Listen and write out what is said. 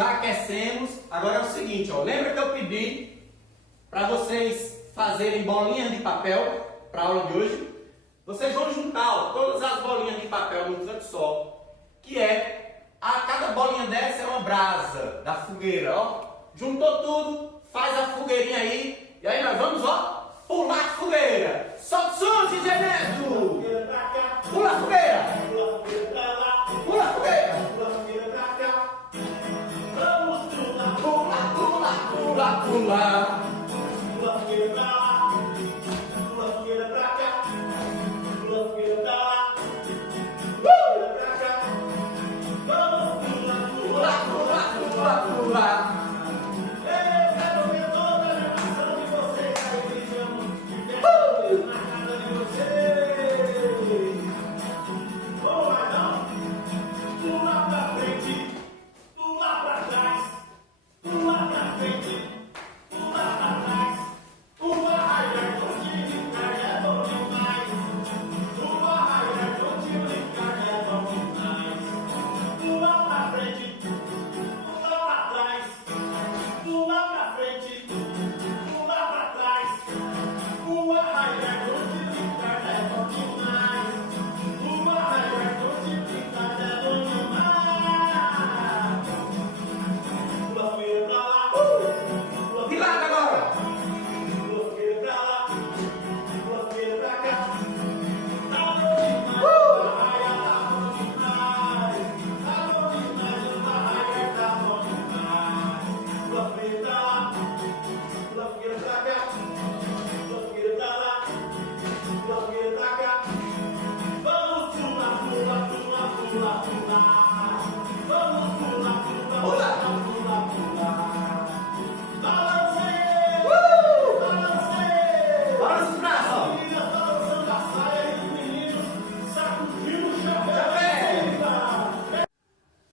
já aquecemos. Agora é o seguinte, ó, lembra que eu pedi para vocês fazerem bolinhas de papel para a aula de hoje? Vocês vão juntar, ó, todas as bolinhas de papel num canto só, que é, cada bolinha dessa é uma brasa da fogueira, ó. Juntou tudo, faz a fogueirinha aí, e aí nós vamos, ó, pular a fogueira. Solta o som, DJ Neto! Pula a fogueira! Pula a fogueira! Vamos pular, Pula, pula, pula, pula! pula a fogueira pra lá, pula a fogueira pra cá, pula a fogueira pra lá, pula pra cá. Vamos pular, Pula, pula, pula, pula! eu quero ver toda a animação de vocês aí brilhando, na cara de vocês. Vamos lá, não? Pula pra frente, pula pra trás, pula pra frente, pula pra trás, pula raiar, onde brincar é bom demais. Pula raiar, onde brincar é bom demais. Pula pra frente, pula pra trás, pula pra frente, pula pra trás, pula raiar, onde brincar é bom demais. Pula raiar, onde brincar é bom demais. Pula a fogueira pra lá, pula a E lá agora? fogueira pra lá, pula a fogueira pra cá. Tá bom demais, o arraia tá bom demais. Tá bom demais, o arraia tá bom demais. Pula a fogueira pra lá, pula a fogueira pra cá. Pula a fogueira pra lá, pula a fogueira pra cá. Vamos pular, pula, pula, pula, pula.